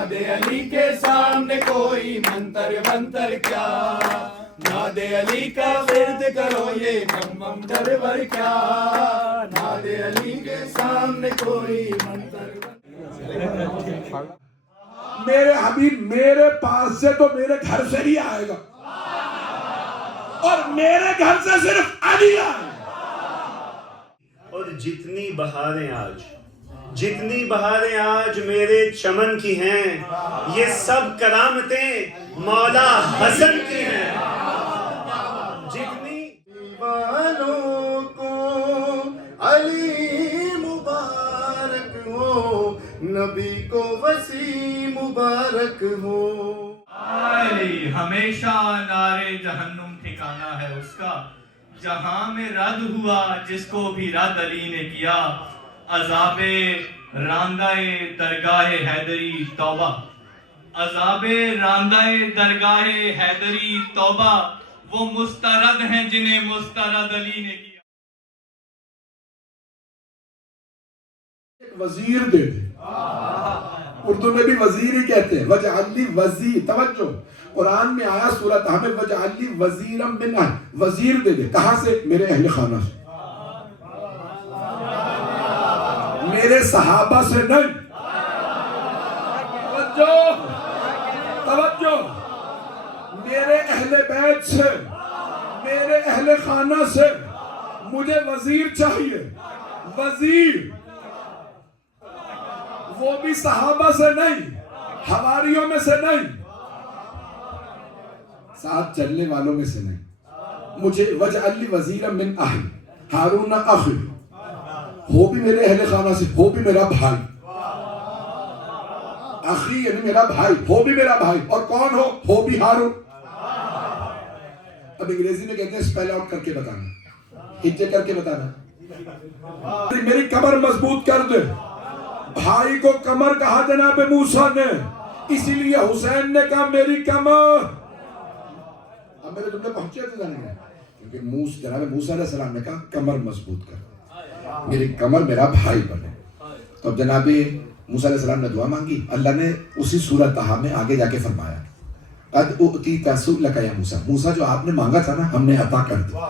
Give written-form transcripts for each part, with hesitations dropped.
नादे अली के सामने कोई मंतर मंतर क्या, नादे अली का विर्द करो ये बम बम दरबर क्या, नादे अली के सामने कोई मंतर। मेरे हबीब मेरे पास से तो मेरे घर से ही आएगा और मेरे घर से सिर्फ अली आएगा। और जितनी बहारें आज मेरे चमन की हैं, ये सब करामतें मौला हसन की हैं। जितनी दीवानों को अली मुबारक हो, नबी को वसी मुबारक हो। अली हमेशा नारे जहन्नुम ठिकाना है उसका, जहां में रद हुआ जिसको भी रद अली ने किया। अज़ाबे रांदाए दरगाहे हैदरी तौबा, अज़ाबे रांदाए दरगाहे हैदरी तौबा, वो मुस्तरद हैं जिन्हें मुस्तरद अली ने किया। वजीर दे दे, उर्दू में भी वजीर ही कहते हैं। वजअली वजीर, तवज्जो, कुरान में आया सूरत हमें वजअली वजीरम मिन अहल, वजीर दे दे। कहां से? मेरे अहले खाना से, मेरे सहाबा से नहीं। तवज्जो तवज्जो, मेरे अहले बैत से, मेरे अहले खाना से मुझे वजीर चाहिए। वजीर वो भी सहाबा से नहीं, हवारियों में से नहीं, साथ चलने वालों में से नहीं। मुझे वजअली वजीरम मिन अहल हारून अखी, हो भी मेरे अहले खाना से, हो भी मेरा भाई। अखी यानी मेरा भाई, हो भी मेरा भाई। और कौन हो भी हारून। अब अंग्रेजी में कहते हैं स्पेल आउट करके बताना, हिज्जे करके बताना। मेरी कमर मजबूत कर दे। भाई को कमर कहा जनाब मूसा ने, इसीलिए हुसैन ने कहा मेरी कमर। अब मेरे जुमले पहुंचे थे जाने में, क्योंकि जनाब मूसा अलैहि सलाम ने कहा कमर मजबूत कर, मेरी कमर मेरा भाई बने। तो अब जनाब मूसा अलैहि सलाम ने दुआ मांगी, अल्लाह ने उसी सूरत तहा में आगे जाके फरमाया कद उतीता सुअलका या मूसा, मूसा जो आपने मांगा था ना हमने अता कर दिया।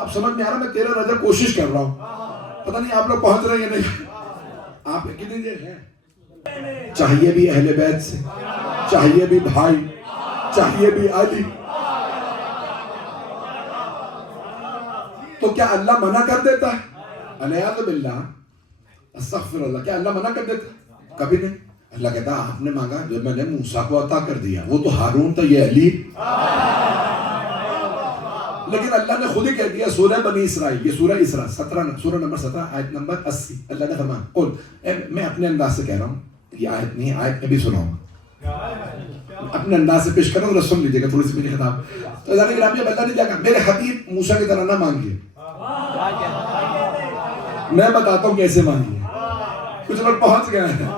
अब समझ में आ रहा, मैं 13 रजब कोशिश कर रहा हूं, पता नहीं आप लोग पहुंच रहे हैं नहीं। आप कितनी देर हैं? चाहिए भी अहले बैत से, चाहिए भी भाई, चाहिए भी अली। तो क्या अल्लाह मना कर देता है? अलियाज़ु बिल्लाह, अस्तग़फिरुल्लाह, क्या अल्लाह मना कर देता? कभी नहीं। अल्लाह कहता आपने मांगा जो मैंने मूसा को अता कर दिया, वो तो हारून था, ये अली। लेकिन अल्लाह ने खुद ही कह दिया सूरह बनी इसराइल, ये सूरह इसरा 17, सूरह नंबर 17 आयत नंबर 80, अल्लाह ने फरमाया कुल, मैं अपने अंदाज से कह रहा हूँ, ये आयत नहीं, आयत में भी सुनाऊंगा, अपने अंदाज से पेश कर रहा हूँ, सुन लीजिएगा थोड़ी सी मेरी खिताब। तो अल्लाह ने जाकर मेरे हबीब मूसा की तरह ना मांगिए, मैं बताता हूँ कैसे मांगिए। कुछ लोग पहुंच गए हैं।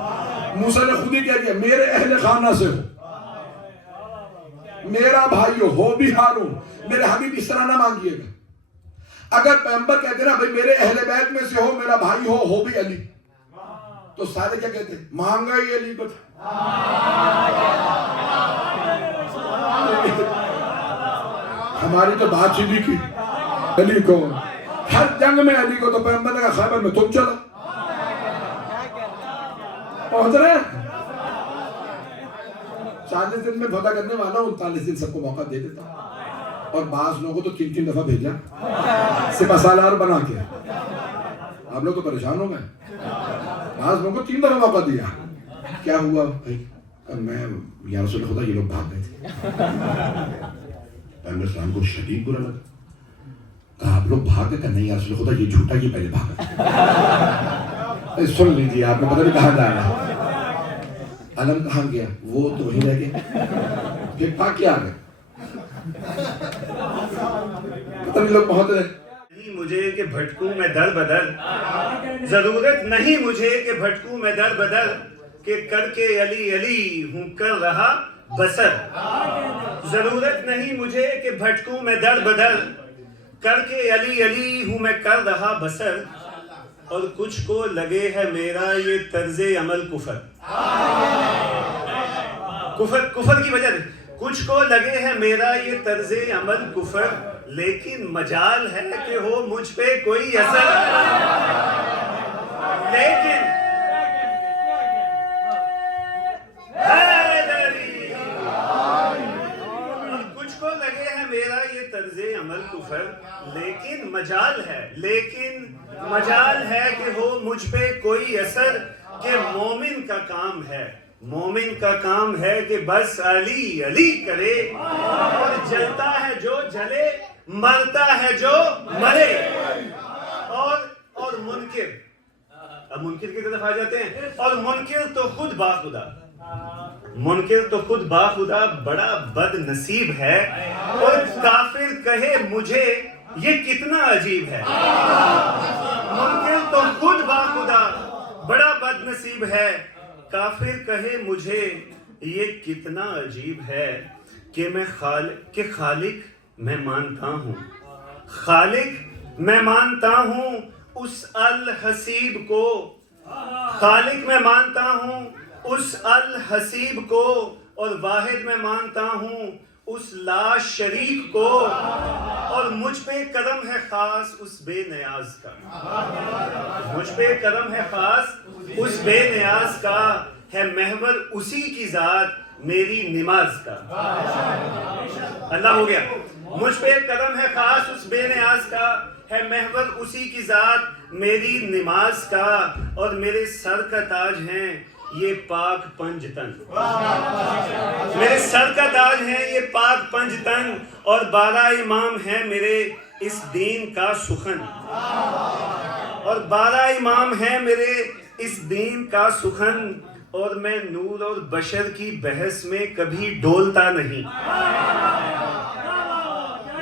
मूसा ने खुद ही कह दिया मेरे अहले खाना से हो, मेरा भाई हो भी हारून, मेरे हबीब इस तरह ना मांगिएगा। अगर पैगंबर कहते ना भाई मेरे अहले बैत में से हो, मेरा भाई हो भी अली, तो सारे क्या कहते? मांगा ही अली को था। हमारी तो बात सीधी की अली को, हर जंग में अली को। तो पैगंबर ने कहा खैबर में तुम चलो, पहुंच रहे हैं। 40 दिन में फतह करने वाला, 39 दिन सबको मौका दे देता, और बास लोगों को तो 3-3 दफा भेजा सिपहसालार बना के। आप लोग तो परेशान हो गए, बास लोगों को 3 दफा मौका दिया। क्या हुआ भाई? मैं या रसूल खुदा ये लोग भाग गए थे। पैगंबर को शदीद बुरा लगा, कहा आप लोग भाग गए? नहीं या रसूल खुदा ये झूठा, ये पहले भागा। सुन लीजिए, आपने पता नहीं कहाँ जाना है। अलम कहाँ गया? वो तो वहीं रह गए, फिर भाग के आ गए। पता नहीं लोग पहुंच रहे। नहीं मुझे कि भटकूं मैं दर बदर, जरूरत नहीं मुझे कि भटकूं मैं दर बदर, कि करके अली अली हूं कर रहा बसर। जरूरत नहीं मुझे कि भटकूं मैं दर बदर, کر کے علی علی ہوں میں کر رہا بسر، اور کچھ کو لگے ہے میرا یہ طرز عمل کفر۔ کفر کی وجہ سے کچھ کو لگے ہے میرا یہ طرز عمل کفر، لیکن مجال ہے کہ ہو مجھ پہ کوئی اثر، لیکن کچھ کو لگے ہے میرا یہ طرز عمل کفر، لیکن مجال ہے کہ ہو مجھ پہ کوئی اثر، کہ مومن کا کام ہے کہ بس علی علی کرے، اور جلتا ہے جو جلے، مرتا ہے جو مرے، اور منکر، اب منکر کی طرف آ جاتے ہیں، اور منکر تو خود باخدا بڑا بد نصیب ہے، اور کافر کہے مجھے یہ کتنا عجیب ہے۔ منکر تو خود باخدا بڑا بد نصیب ہے، کافر کہے مجھے یہ کتنا عجیب ہے، کہ خالق میں مانتا ہوں، خالق میں مانتا ہوں اس الحسیب کو، خالق میں مانتا ہوں اس الحسیب کو، اور واحد میں مانتا ہوں اس لا شریک کو، اور مجھ پہ کرم ہے خاص اس بے نیاز کا، مجھ پہ کرم ہے خاص اس بے نیاز کا، ہے محور اسی کی ذات میری نماز کا۔ اللہ ہو گیا۔ مجھ پہ کرم ہے خاص اس بے نیاز کا، ہے محور اسی کی ذات میری نماز کا، اور میرے سر کا تاج ہیں یہ پاک پنج تن، میرے سر کا تاج ہیں یہ پاک پنج تن، اور 12 امام ہیں میرے اس دین کا سخن، اور 12 امام ہیں میرے اس دین کا سخن، اور میں نور اور بشر کی بحث میں کبھی ڈولتا نہیں،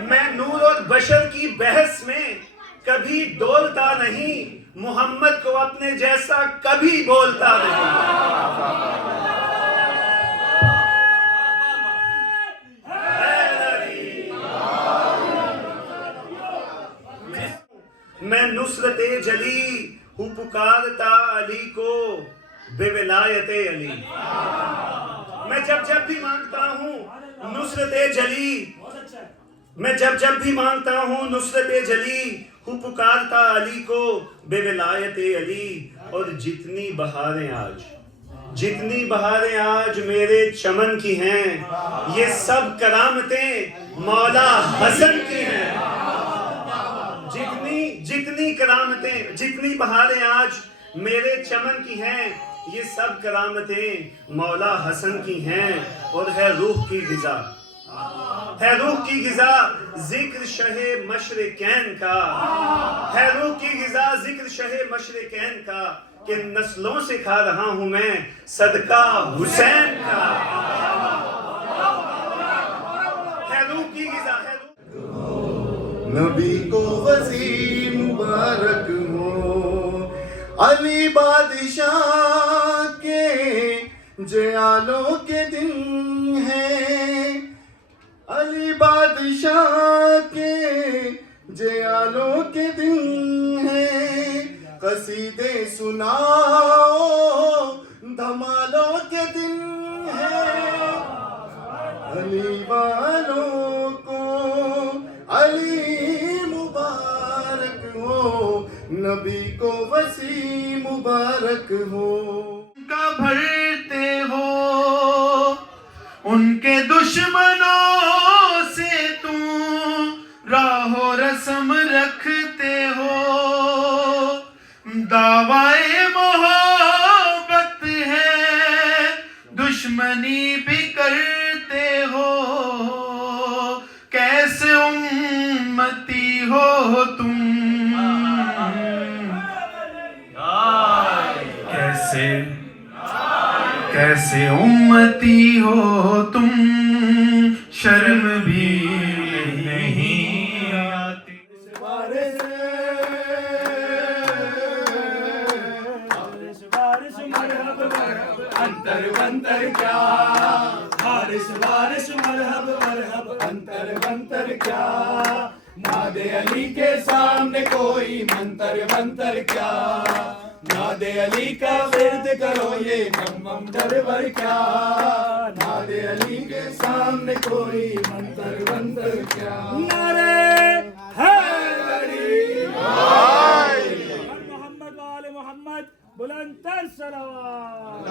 میں نور اور بشر کی بحث میں کبھی ڈولتا نہیں، محمد کو اپنے جیسا کبھی بولتا نہیں۔ میں نصرت جلی ہوں پکارتا علی کو بے ولایت علی، میں جب بھی مانگتا ہوں نصرت جلی، میں جب بھی مانگتا ہوں نصرت جلی، ہوں پکارتا علی کو بے ولایت علی، اور جتنی بہاریں آج میرے چمن کی ہیں، یہ سب کرامتیں مولا حسن کی ہیں، جتنی کرامتیں، جتنی بہاریں آج میرے چمن کی ہیں، یہ سب کرامتیں مولا حسن کی ہیں، اور ہے روح کی غذا، ہے روح کی غذا ذکر شہ مشرقین کا، ہے روح کی غذا ذکر شہ مشرقین کا، کہ نسلوں سے کھا رہا ہوں میں صدقہ حسین کا، ہے روح کی غذا، ہے نبی کو وسیع مبارک ہو، علی بادشاہ کے جیالوں کے دن ہے، علی بادشاہ کے جیالوں کے دن ہے، قصیدے سناؤ دھمالوں کے دن ہے، علی والوں کو علی مبارک ہو، نبی کو وسیع مبارک ہو۔ کا بھرتے ہو ان کے دشمنوں سے تم راہ و رسم رکھتے ہو، دعوائے محبت ہے دشمنی بھی کرتے ہو، کیسے امتی ہو تم، کیسے امتی ہو تم، شرم بھی نہیں آتی۔ انتر بنتر کیا وارث وارث مرحب مرحب، انتر بنتر کیا، ناد नादे अली के सामने कोई मंतर मंतर क्या, नादे अली का विर्द करो ये बम बम डरवर क्या, नादे अली के सामने कोई मंतर मंतर क्या। नारे हैदरी मोहम्मद वाले मोहम्मद बुलंद तर सलावत।